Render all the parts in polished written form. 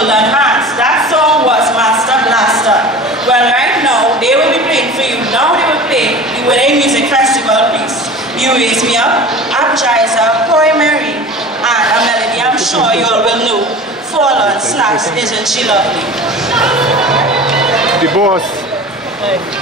Golden Hearts. That song was Master Blaster. Well, right now, they will be playing for you. Now they will play the Wedding Music Festival piece. You Raise Me Up, Upjizer, Corey Mary, and a melody I'm sure you all will know. Fall on Snaps, Isn't She Lovely? The boss.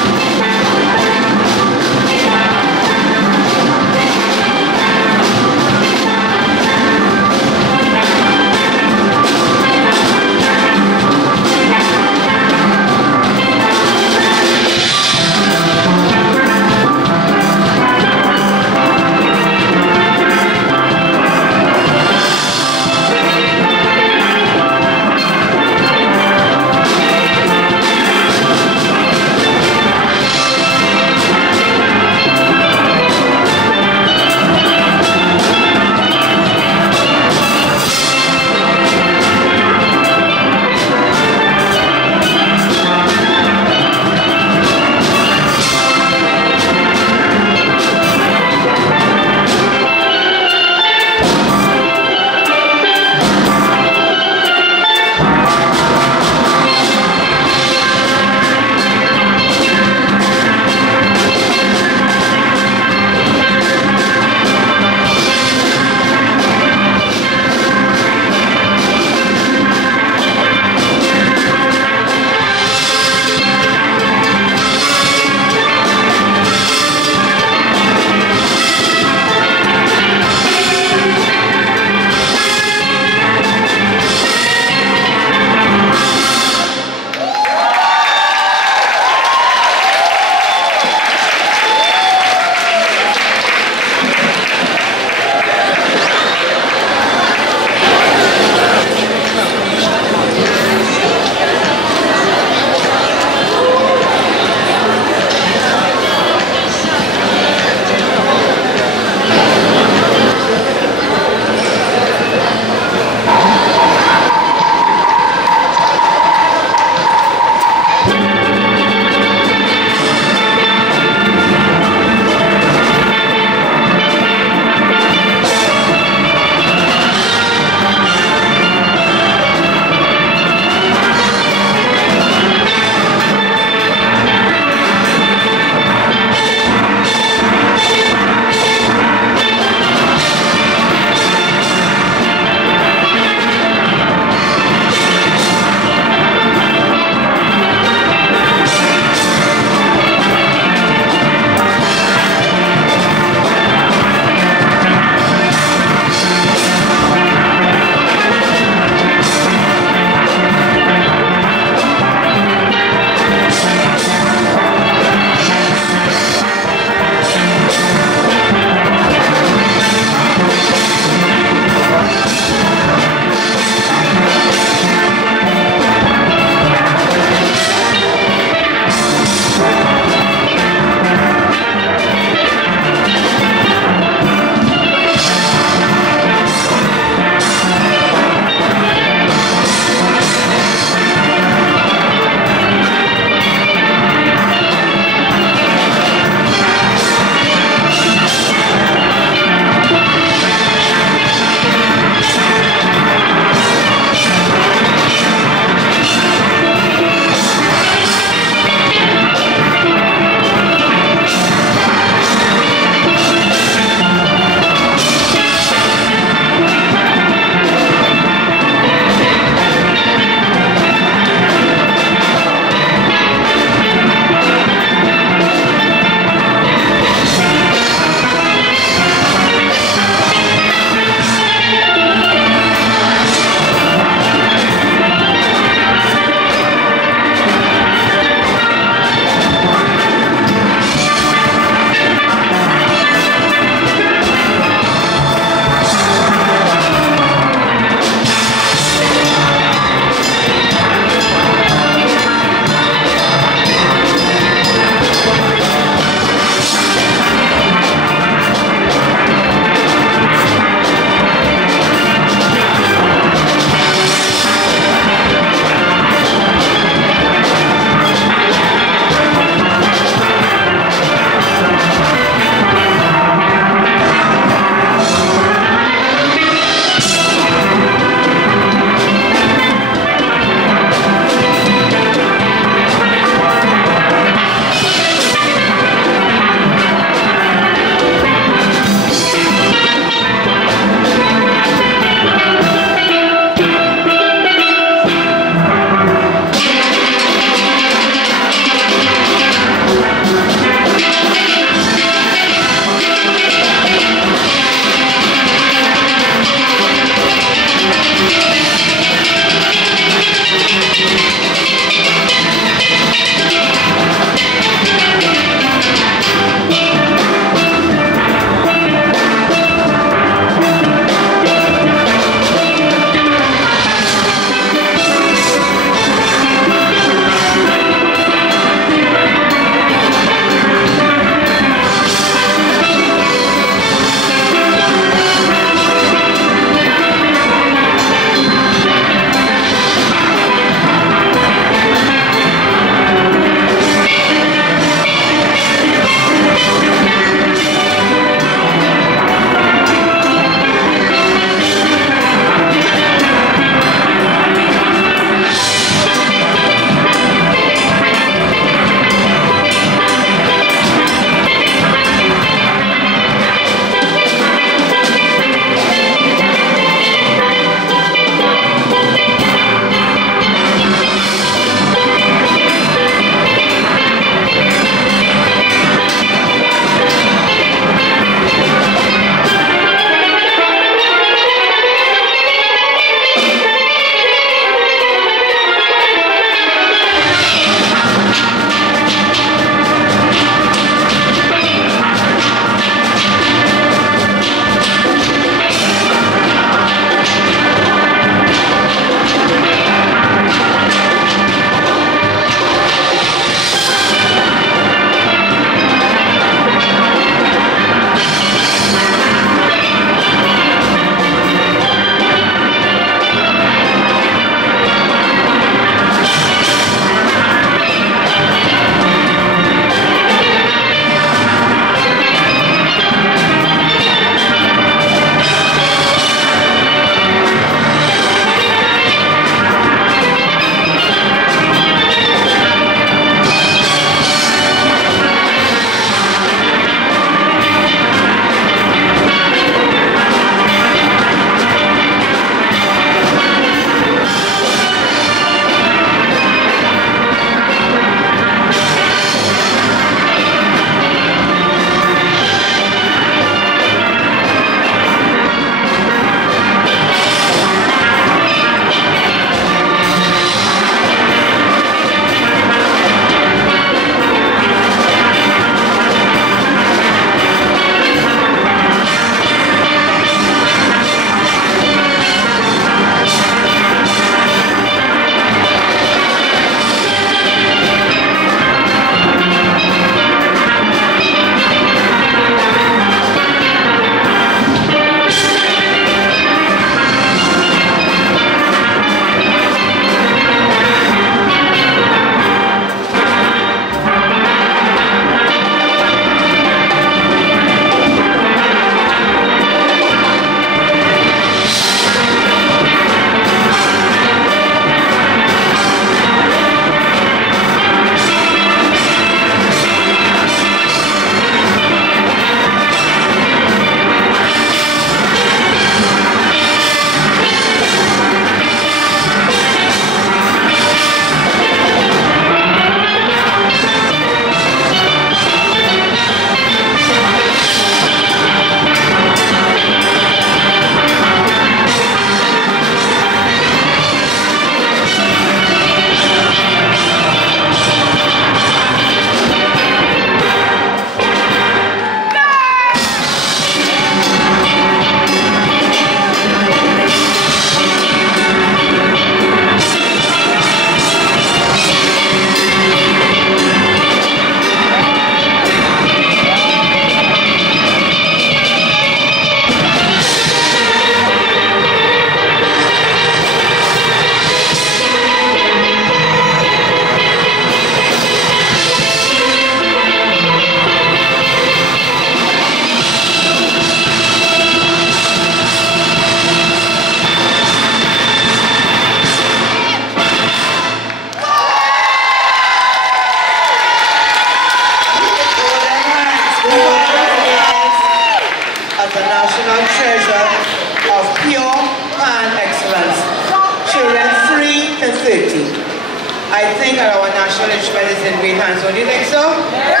I think that our national instrument is in great hands. Don't you think so? Yeah.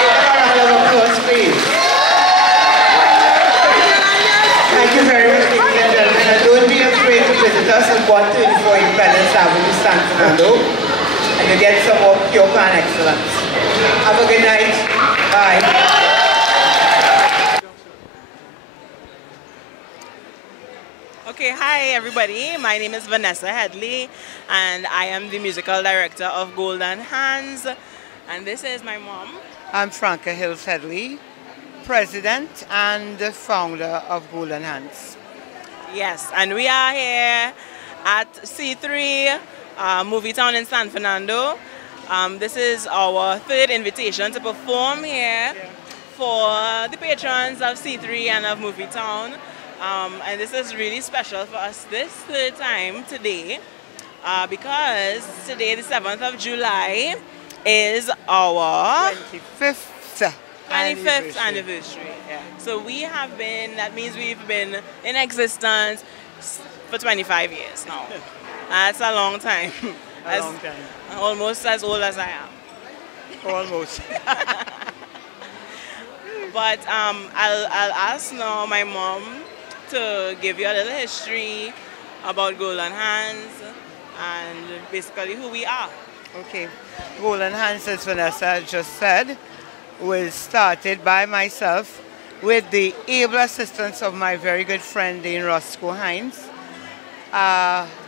Give a round of applause, please. Thank you very much, ladies and gentlemen. And don't be afraid to visit us at 134 Independence Avenue, San Fernando. And you get some more pure pan excellence. Have a good night. Bye. Okay, hi everybody. My name is Vanessa Headley and I am the musical director of Golden Hands. And this is my mom. I'm Franca Hills Headley, president and the founder of Golden Hands. Yes, and we are here at C3 Movie Town in San Fernando. This is our third invitation to perform here for the patrons of C3 and of Movie Town. And this is really special for us this third time today because today, the 7th of July, is our 25th anniversary. Yeah. So we have been, that means we've been in existence for 25 years now. That's a long time. A long time. Almost as old as I am. Almost. But I'll ask now my mom to give you a little history about Golden Hands and basically who we are. Okay. Golden Hands, as Vanessa just said, was started by myself with the able assistance of my very good friend Dean Roscoe Hines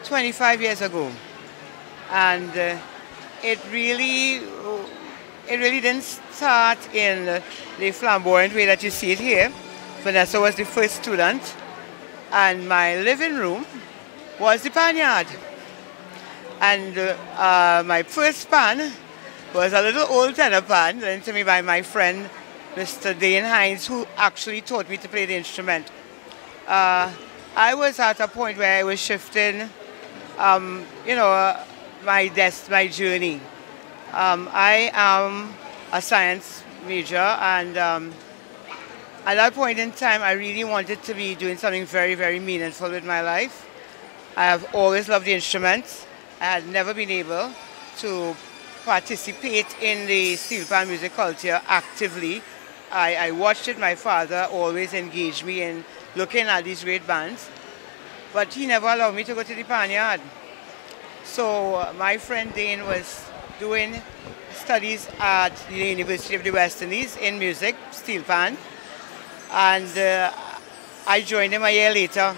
25 years ago. And it really didn't start in the flamboyant way that you see it here. Vanessa was the first student, and my living room was the pan yard. And my first pan was a little old tenor pan lent to me by my friend Mr. Dane Hines, who actually taught me to play the instrument. I was at a point where I was shifting, my journey. I am a science major, and at that point in time, I really wanted to be doing something very, very meaningful with my life. I have always loved the instruments. I had never been able to participate in the steel pan music culture actively. I watched it. My father always engaged me in looking at these great bands, but he never allowed me to go to the pan yard. So my friend Dane was doing studies at the University of the West Indies in music, steel pan, and I joined him a year later,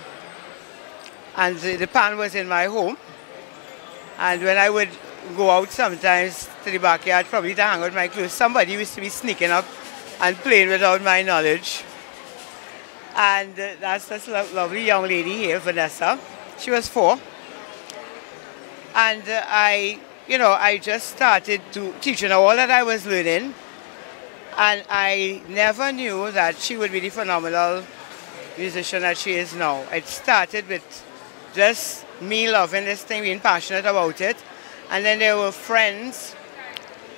and the pan was in my home. And when I would go out sometimes to the backyard, probably to hang out my clothes, somebody used to be sneaking up and playing without my knowledge. And that's this lovely young lady here, Vanessa. She was 4. And I just started to teaching her all that I was learning. And I never knew that she would be the phenomenal musician that she is now. It started with just me loving this thing, being passionate about it. And then there were friends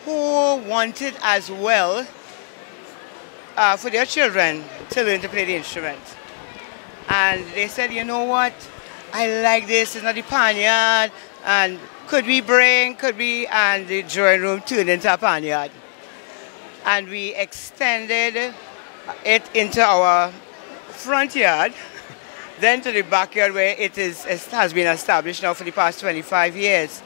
who wanted as well for their children to learn to play the instrument. And they said, you know what, I like this, it's not the pan yard, and could we, and the drawing room turned into a pan yard. And we extended it into our front yard, then to the backyard where it has been established now for the past 25 years.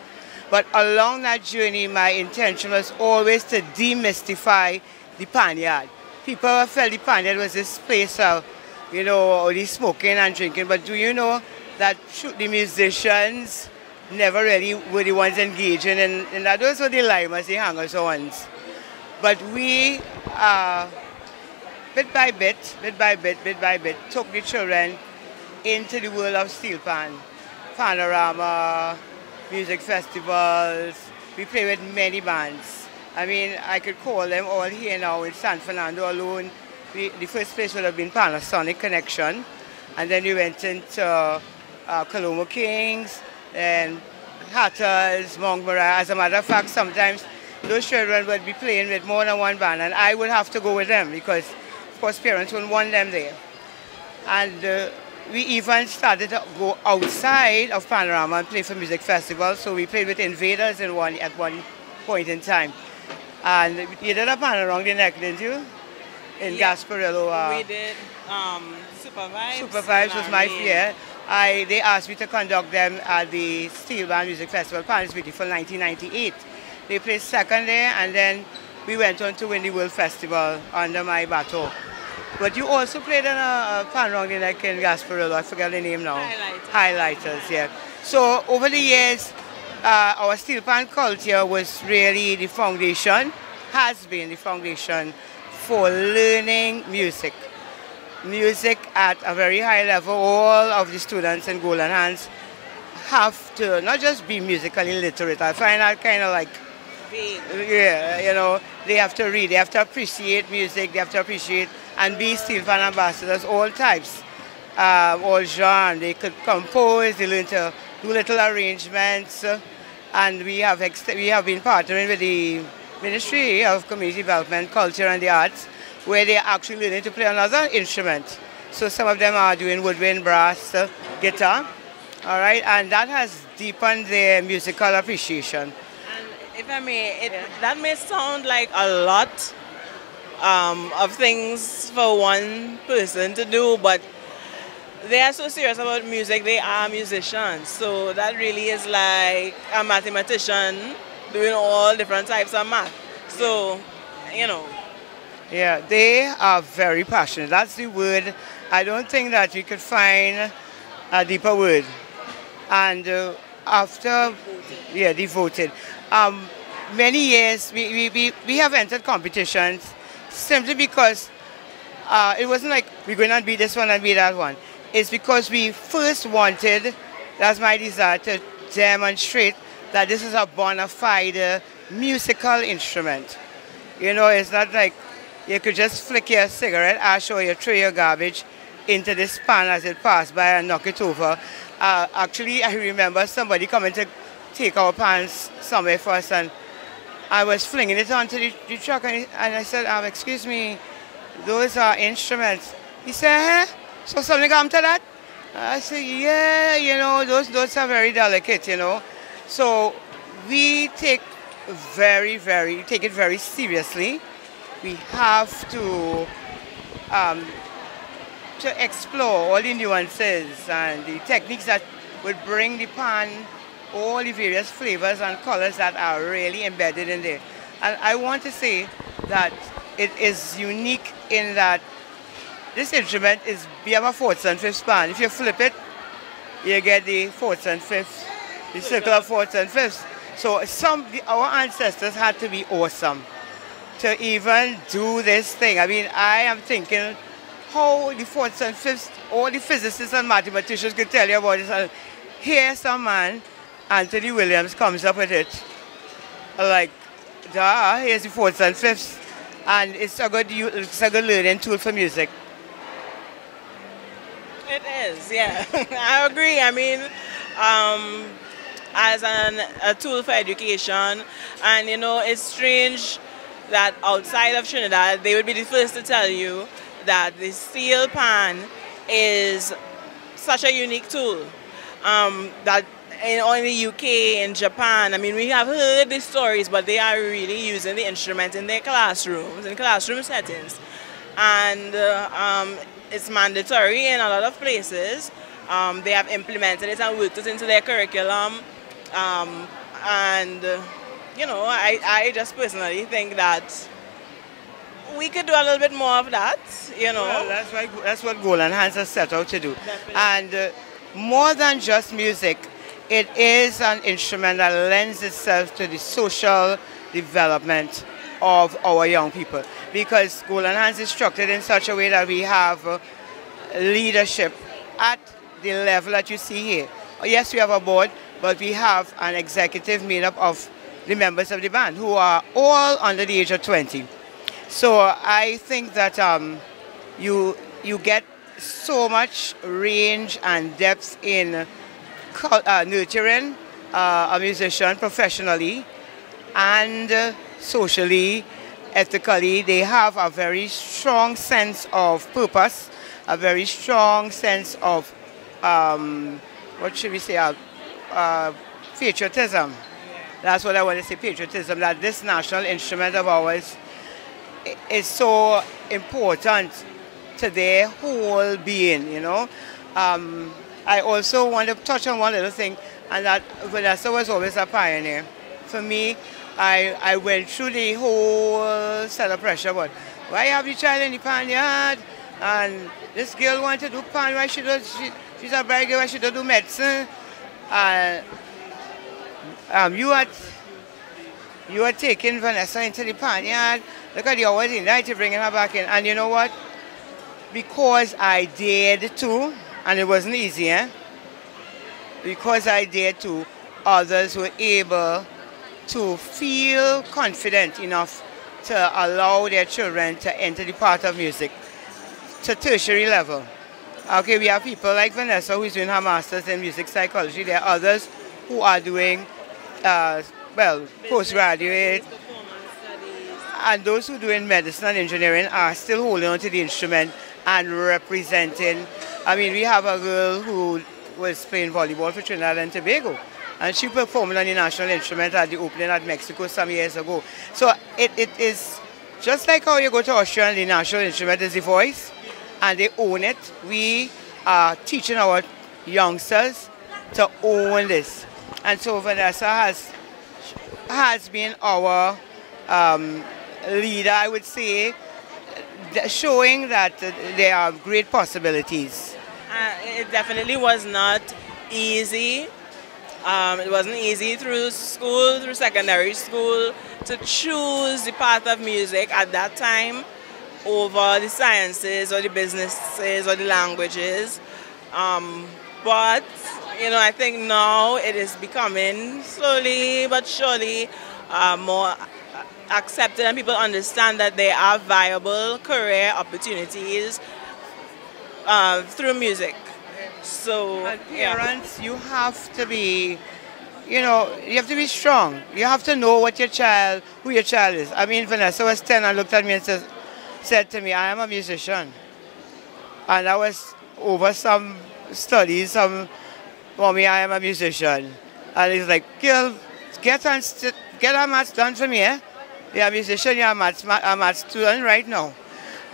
But along that journey, my intention was always to demystify the pan yard. People felt the pan yard was this place of, only smoking and drinking. But do you know that the musicians never really were the ones engaging in that? Those were the limers, the hangers ones. But we, bit by bit, took the children into the world of steel pan, Panorama, music festivals. We play with many bands. I mean, I could call them all here now in San Fernando alone. The first place would have been Panasonic Connection, and then we went into Colombo Kings and Hatters, Montmorillon. As a matter of fact, sometimes those children would be playing with more than one band, and I would have to go with them because, of course, parents wouldn't want them there. And we even started to go outside of Panorama and play for music festivals. So we played with Invaders at one point in time. And you did a Panorama around the neck, didn't you? In Gasparillo. We did Super Vibes. Super Vibes was my fear. They asked me to conduct them at the Steel Band Music Festival, Paris Beautiful 1998. They placed second there, and then we went on to win the World Festival under my baton. But you also played in a pan round in like in Gasparillo, I forget the name now. Highlighters, yeah. So over the years, our steel pan culture was really the foundation, has been the foundation for learning music. Music at a very high level. All of the students in Golden Hands have to not just be musically literate. I find that kind of like, yeah, you know, they have to read, they have to appreciate music, they have to appreciate and be steel pan ambassadors, all types, all genres. They could compose, they learn to do little arrangements, and we have been partnering with the Ministry of Community Development, Culture and the Arts, where they are actually learning to play another instrument. So some of them are doing woodwind, brass, guitar, all right, and that has deepened their musical appreciation. And if I may, that may sound like a lot of things for one person to do, but they are so serious about music, they are musicians. So that really is like a mathematician doing all different types of math. So, you know. Yeah, they are very passionate. That's the word. I don't think that you could find a deeper word. And after, devoted. Many years, we have entered competitions simply because it wasn't like we're going to be this one and be that one. It's because we first wanted, that's my desire, to demonstrate that this is a bona fide musical instrument. You know, it's not like you could just flick your cigarette, ash, or you throw your garbage into this pan as it passed by and knock it over. Actually, I remember somebody coming to take our pans somewhere for us, and I was flinging it onto the truck, and I said, excuse me, those are instruments. He said, huh? So something come to that? I said, yeah, you know, those are very delicate, you know. So we take it very seriously. We have to explore all the nuances and the techniques that would bring the pan all the various flavors and colors that are really embedded in there. And I want to say that it is unique in that this instrument we have a fourths and fifths pan. If you flip it, you get the fourths and fifths, the circle of fourths and fifths. So our ancestors had to be awesome to even do this thing. I mean, I am thinking how the fourths and fifths, all the physicists and mathematicians could tell you about this. And here some man, Anthony Williams, comes up with it. Like, here's the fourths and fifths. And it's a good learning tool for music. It is, yeah. I agree. I mean, as a tool for education, and you know, it's strange that outside of Trinidad, they would be the first to tell you that the steel pan is such a unique tool. That in the UK, in Japan, I mean, we have heard these stories, but they are really using the instrument in their classrooms, in classroom settings. And it's mandatory in a lot of places. They have implemented it and worked it into their curriculum. You know, I just personally think that we could do a little bit more of that, you know. Well, that's what Golden Hands has set out to do. Definitely. And more than just music, it is an instrument that lends itself to the social development of our young people. Because Golden Hands is structured in such a way that we have leadership at the level that you see here. Yes, we have a board, but we have an executive made up of the members of the band who are all under the age of 20. So I think that you get so much range and depth in nurturing a musician professionally and socially, ethically. They have a very strong sense of purpose, a very strong sense of what should we say, patriotism. That's what I want to say, patriotism, that this national instrument of ours is so important to their whole being, you know. I also want to touch on one little thing, and that Vanessa was always a pioneer. For me, I went through the whole set of pressure, but why have the child in the pan yard? And this girl wants to do pan, why she does, she's a bright girl, why she don't do medicine? You are taking Vanessa into the pan yard. Look at the hours in night, you're bringing her back in. And you know what? Because I dared to, and it wasn't easy, because I dared to, others were able to feel confident enough to allow their children to enter the path of music to tertiary level. Okay, we have people like Vanessa who's doing her master's in music psychology. There are others who are doing, postgraduate. And those who are doing medicine and engineering are still holding on to the instrument and representing. I mean, we have a girl who was playing volleyball for Trinidad and Tobago, and she performed on the national instrument at the opening at Mexico some years ago. So it is just like how you go to Austria and the national instrument is the voice, and they own it. We are teaching our youngsters to own this. And so Vanessa has been our leader, I would say, showing that there are great possibilities. It definitely was not easy. It wasn't easy through school, through secondary school, to choose the path of music at that time over the sciences or the businesses or the languages. But, you know, I think now it is becoming slowly but surely more accepted, and people understand that there are viable career opportunities through music. So, and parents, you have to be, you know, you have to be strong. You have to know what your child, who your child is. I mean, Vanessa was 10 and looked at me and said to me, I am a musician. And I was over some studies, mommy, I am a musician. And he's like, girl, get our maths done for me, eh? You're a musician, you're a maths student right now.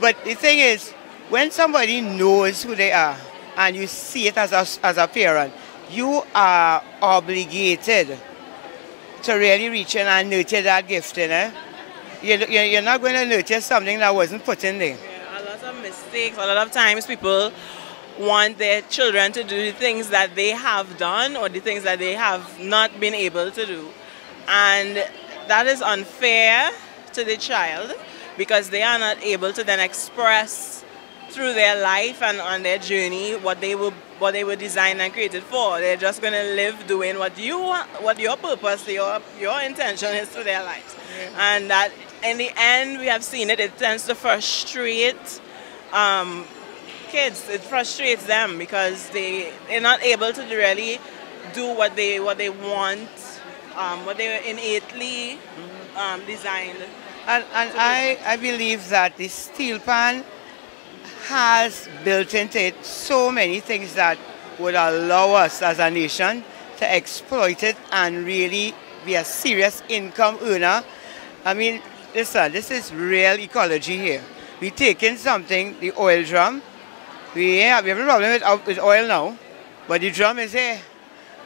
But the thing is, when somebody knows who they are and you see it as a parent, you are obligated to really reach in and nurture that gift, you know? You're not going to nurture something that wasn't put in there. Yeah, a lot of mistakes. A lot of times people want their children to do the things that they have done or the things that they have not been able to do. And that is unfair to the child because they are not able to then express through their life and on their journey what they were designed and created for. They're just going to live doing what your purpose, your intention is to their lives. Yeah. And that in the end, we have seen it tends to frustrate kids. It frustrates them because they're not able to really do what they want, what they were innately designed. And I believe that the steel pan has built into it so many things that would allow us as a nation to exploit it and really be a serious income earner. I mean, listen, this is real ecology here. We're taking something, the oil drum. We have a problem with oil now, but the drum is here,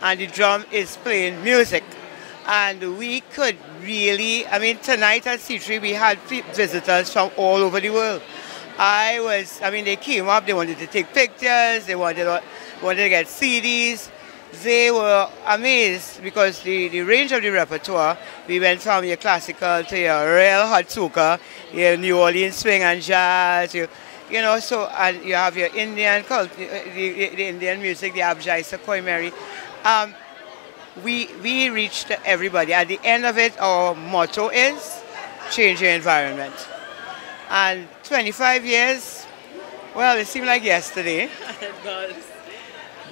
and the drum is playing music. And we could really, I mean, tonight at C3 we had visitors from all over the world. They came up, they wanted to take pictures, they wanted to get CDs. They were amazed because the range of the repertoire, we went from your classical to your real hot soca, your New Orleans swing and jazz, you know, so, and you have your Indian culture, the Indian music, the Abjai, Sakoi Mary. We reached everybody. At the end of it, our motto is change your environment. And 25 years, well, it seemed like yesterday. It does.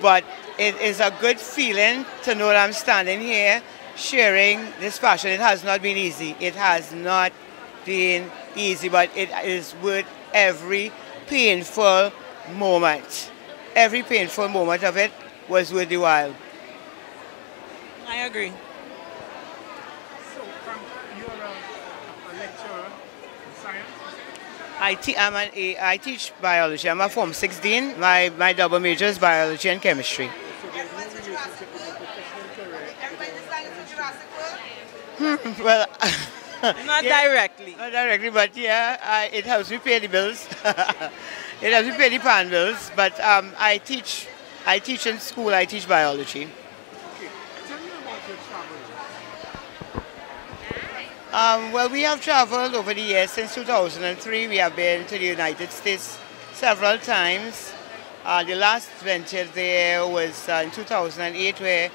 But it is a good feeling to know that I'm standing here sharing this passion. It has not been easy. It has not been easy, but it is worth every painful moment. every painful moment of it was worth the while. I agree. So, you're a lecturer in science? I teach biology. I'm a Form 16. My double major is biology and chemistry. So there's no relationship with your professional career? Well, Not yeah, directly. not directly, but yeah, it helps me pay the bills. It helps me pay the pan bills. But I teach in school. I teach biology. Okay. Tell me about your travel. Well, we have traveled over the years. Since 2003, we have been to the United States several times. The last venture there was in 2008, where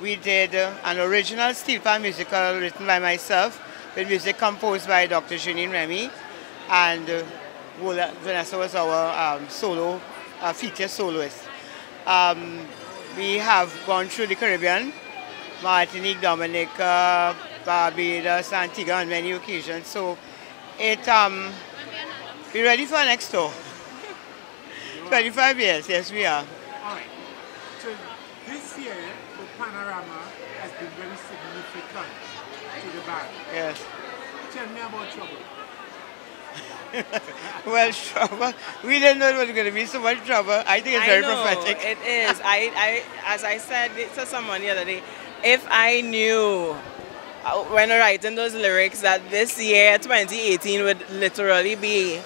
we did an original steel pan musical written by myself, with music composed by Dr. Janine Remy, and Vanessa was our feature soloist. We have gone through the Caribbean, Martinique, Dominica, Barbados, Antigua on many occasions. So we're ready for our next tour. 25 years, yes we are. All right. So this year, the Panorama has been very significant to the band. Yes. Tell me about trouble. Well, trouble. We didn't know it was going to be so much trouble. I think it's very prophetic. It is. As I said to someone the other day, if I knew when writing those lyrics that this year, 2018, would literally be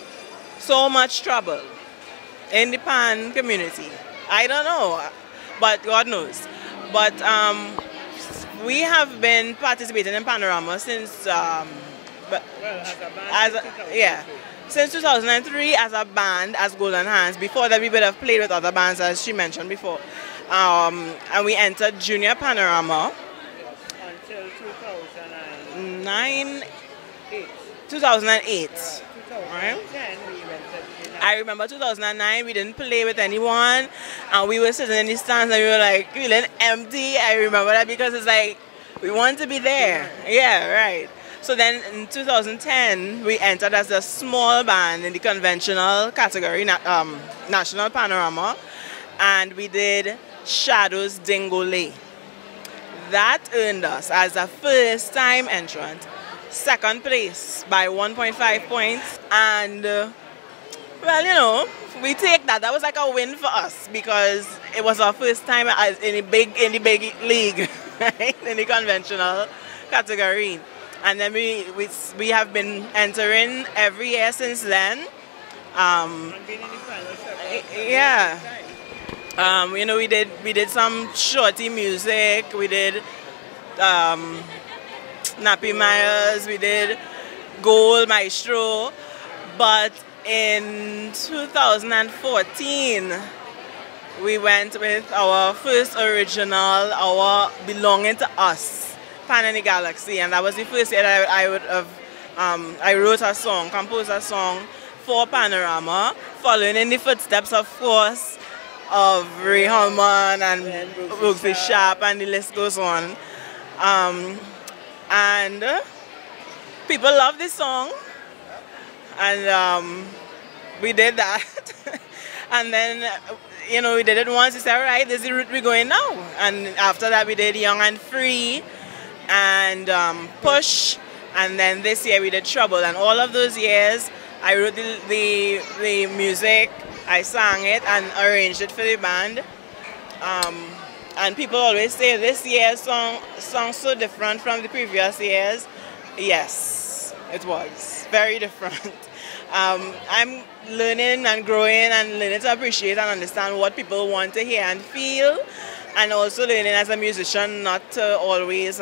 so much trouble in the pan community, I don't know, but God knows. But we have been participating in Panorama since, since 2003 as a band, as Golden Hands. Before that, we would have played with other bands, as she mentioned before. And we entered Junior Panorama. Until 2008. 2008. Right? 2010 we went to I remember 2009, we didn't play with anyone, and we were sitting in the stands and we were like feeling empty. I remember that because it's like, we want to be there. Yeah, right. So then in 2010, we entered as a small band in the conventional category, National Panorama, and we did Shadows Dingole. That earned us, as a first-time entrant, second place by 1.5 points, and well, you know, we take that. That was like a win for us because it was our first time as in the big league, right? In the conventional category. And then we have been entering every year since then. Yeah. You know, we did some shorty music. We did Nappy Myers. We did Gold Maestro. But in 2014, we went with our first original, our Belonging to Us, Pan in the Galaxy, and that was the first year that I wrote a song, composed a song for Panorama, following in the footsteps, of course, of Ray Holman and Brooksy Sharp, and the list goes on. And people love this song. And we did that. And then, you know, we did it once. We said, all right, this is the route we're going now. And after that, we did Young and Free and Push. And then this year, we did Trouble. And all of those years, I wrote the music, I sang it, and arranged it for the band. And people always say, this year's song so different from the previous years. Yes, it was very different. I'm learning and growing and learning to appreciate and understand what people want to hear and feel, and also learning as a musician not to always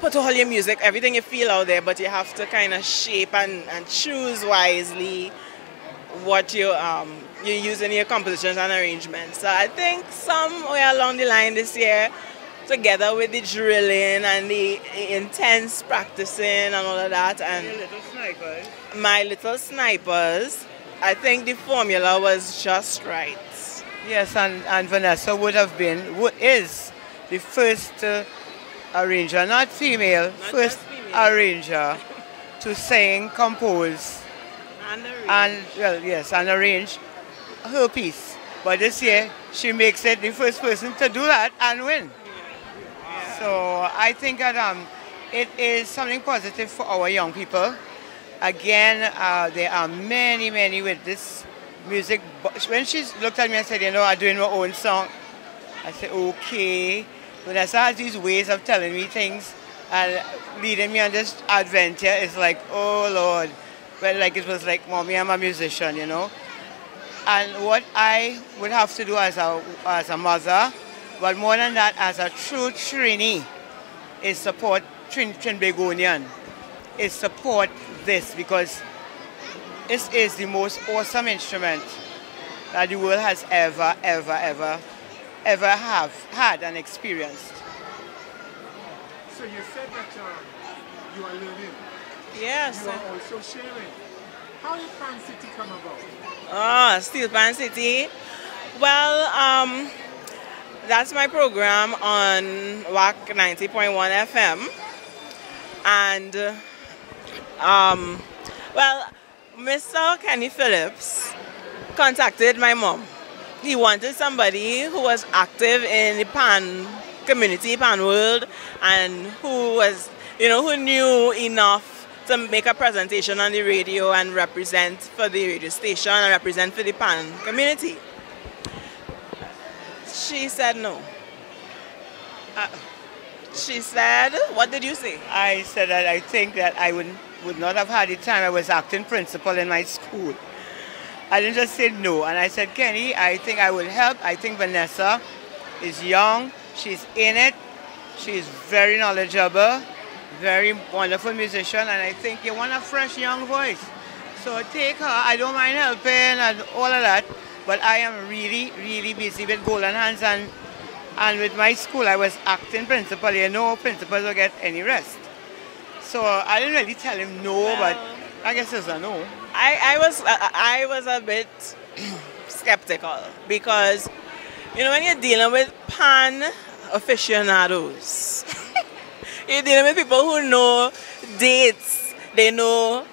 put all your music, everything you feel out there, but you have to kind of shape and choose wisely what you use in your compositions and arrangements. So I think somewhere along the line this year, together with the drilling and the intense practicing and all of that, and my little snipers, I think the formula was just right. Yes, and Vanessa is the first arranger, not female, first arranger to sing, compose, and arrange her piece. But this year, she makes it the first person to do that and win. So I think that it is something positive for our young people. Again, there are many, many with this music. When she looked at me and said, you know, I'm doing my own song, I said, okay. Vanessa has these ways of telling me things and leading me on this adventure. It's like, oh Lord. Well, like it was like, mommy, I'm a musician, you know. And what I would have to do as a mother, but more than that, as a true Trini, is support Trinbagonian, is support this, because this is the most awesome instrument that the world has ever had and experienced. So you said that you are learning. Yes. You are also sharing. How did Pan City come about? Oh, Steel Pan City. Well, that's my program on WAC 90.1 FM. And, well, Mr. Kenny Phillips contacted my mom. He wanted somebody who was active in the Pan community, Pan world, and who was, you know, who knew enough to make a presentation on the radio and represent for the radio station and represent for the Pan community. She said no. She said, what did you say? I said that I think that I would not have had the time. I was acting principal in my school. I didn't just say no. And I said, Kenny, I think I will help. I think Vanessa is young. She's in it. She's very knowledgeable, very wonderful musician. And I think you want a fresh young voice. So take her. I don't mind helping and all of that. But I am really, really busy with Golden Hands. And with my school, I was acting principal. You know, principals don't get any rest. So I didn't really tell him no, well, but I guess it's a no. I was a bit skeptical because, you know, when you're dealing with Pan aficionados, you're dealing with people who know dates, they know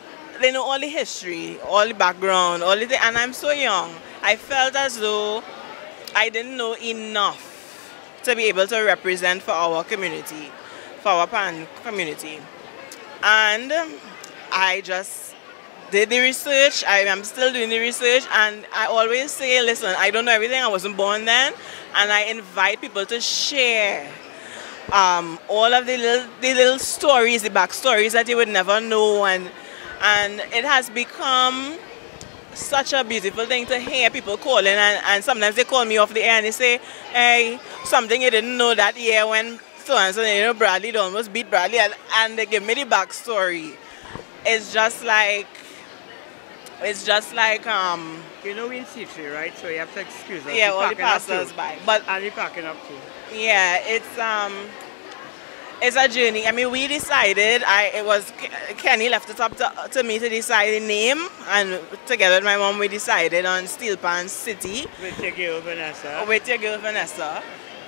all the history, all the background, all the thing, and I'm so young. I felt as though I didn't know enough to be able to represent for our community, for our Pan community. And I just did the research. I am still doing the research, and I always say, listen, I don't know everything. I wasn't born then, and I invite people to share all of the little stories, the backstories that you would never know, and it has become such a beautiful thing to hear people calling, and sometimes they call me off the air and they say, hey, something you didn't know that year when so-and-so, you know, Bradley almost beat Bradley, and they give me the backstory. It's just like, you know, we're in C3, right? So you have to excuse us. Yeah, all the passers by. But and we're packing up too. Yeah, it's a journey. I mean, we decided, it was Kenny left it up to me to decide the name, and together with my mom we decided on Steel Pan City. With your girl Vanessa. With your girl Vanessa.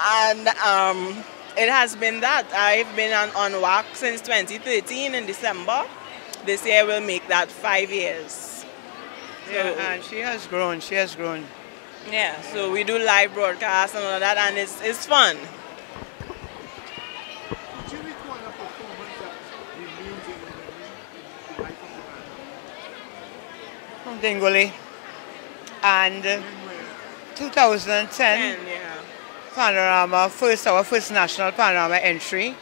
And it has been that. I've been on WAC since 2013 in December. This year will make that 5 years. Yeah, so, and she has grown. Yeah, so we do live broadcasts and all that, and it's fun. Could you recall a performance that remains in the life of the band? From Dingoli. And 2010, Panorama, our first national Panorama entry.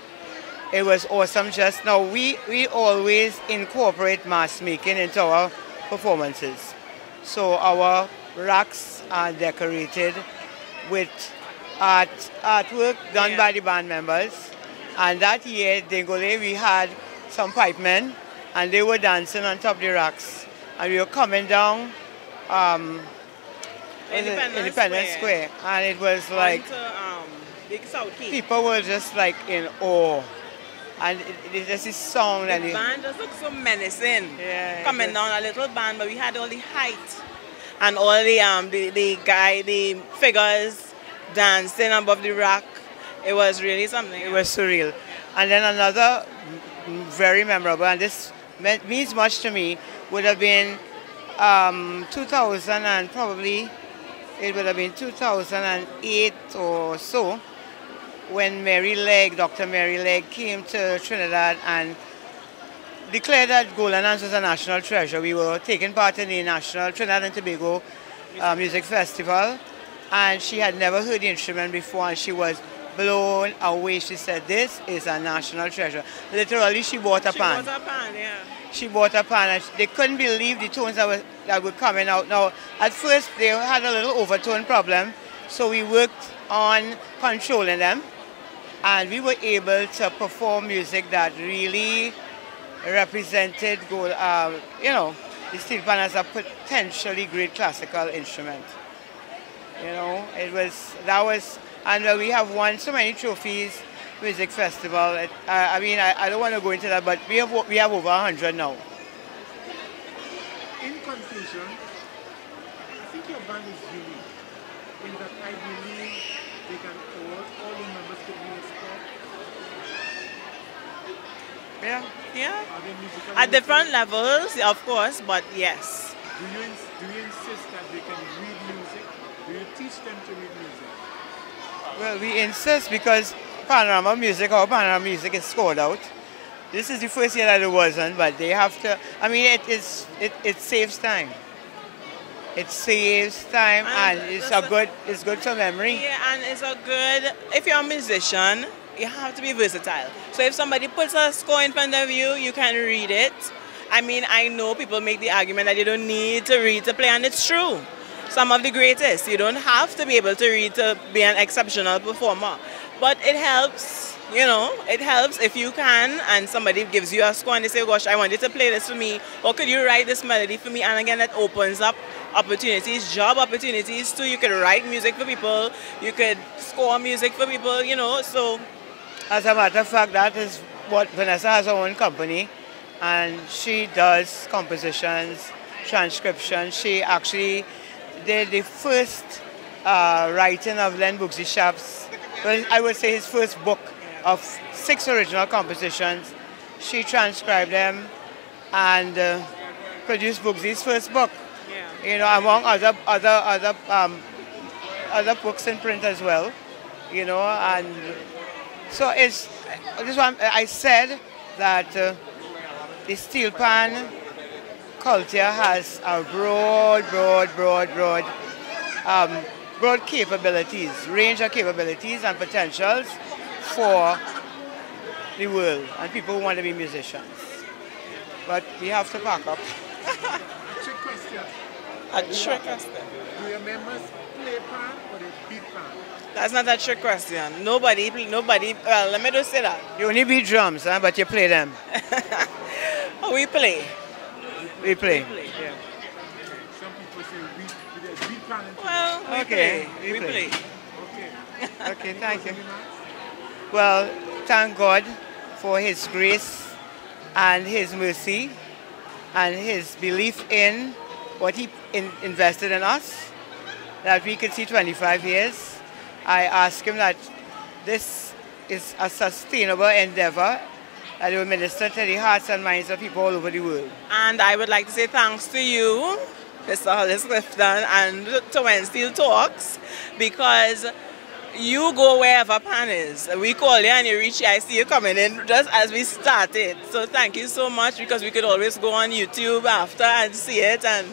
It was awesome. Just now, we always incorporate mass making into our performances. So our racks are decorated with artwork done by the band members. And that year, Dingoli, we had some pipe men, and they were dancing on top of the racks. And we were coming down Independence Square. And it was like, Big South Key. People were just like in awe. And it's just this song that the band just looked so menacing. Yeah, coming down a little band, but we had all the height and all the figures dancing above the rack. It was really something. It was surreal. And then another very memorable, and this means much to me, would have been 2000 and probably it would have been 2008 or so, when Dr. Mary Legg came to Trinidad and declared that Golanans was a national treasure. We were taking part in the National Trinidad and Tobago Music Festival, and she had never heard the instrument before, and she was blown away. She said, "This is a national treasure." Literally, she bought a pan. She bought a pan, yeah. She bought a pan, and they couldn't believe the tones that were coming out. Now, at first, they had a little overtone problem, so we worked on controlling them, and we were able to perform music that really represented the steel pan as a potentially great classical instrument. And we have won so many trophies, music festival. I don't want to go into that, but we have over 100 now. In conclusion, I think your band is unique in that I believe they can all the members could be a sport. Yeah. Yeah. Are they musical At different instruments? levels, of course, but yes. Do you insist that they can read music? Do you teach them to read music? Well, we insist because Panorama music is scored out. This is the first year that it wasn't, but they have to. It saves time. It saves time, and it's good for memory. Yeah, and it's a good. If you're a musician, you have to be versatile. So if somebody puts a score in front of you, you can read it. I know people make the argument that you don't need to read to play, and it's true. Some of the greatest, you don't have to be able to read to be an exceptional performer. But it helps, it helps if you can, and somebody gives you a score and they say, "Gosh, I want you to play this for me, or could you write this melody for me?" And again, that opens up opportunities, job opportunities too. You could write music for people, you could score music for people, so. As a matter of fact, that is what Vanessa has her own company, and she does compositions, transcription. She actually did the first writing of Len Boogsyshap's, well, I would say his first book of 6 original compositions. She transcribed them and produced Boogsy's first book. Yeah. Among other books in print as well. And so I said that the steel pan culture has a broad capabilities, range of capabilities and potentials for the world and people who want to be musicians. But we have to pack up. Trick question. A trick question. Do your members play pan or they beat pan? That's not a trick question. Nobody, well, let me just say that. You only beat drums, but you play them. We play. We play. Yeah. Some people say beat pan and Well, we Okay, play. we We play. play. Okay. Okay, thank you. Any remarks? Well, thank God for His grace and His mercy and His belief in what He invested in us, that we could see 25 years. I ask Him that this is a sustainable endeavor that will minister to the hearts and minds of people all over the world. And I would like to say thanks to you, Mr. Hollis, Clifton, and to When Steel Talks, because you go wherever pan is. We call you and you reach here. I see you coming in just as we started. So thank you so much, because we could always go on YouTube after and see it. And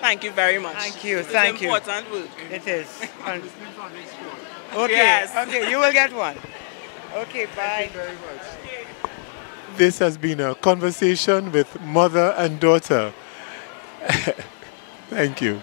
thank you very much. Thank you, It's thank you. important work. It is. Listening for our next show. Okay, Yes. okay, you will get one. Okay, bye. Thank you very much. This has been a conversation with mother and daughter. Thank you.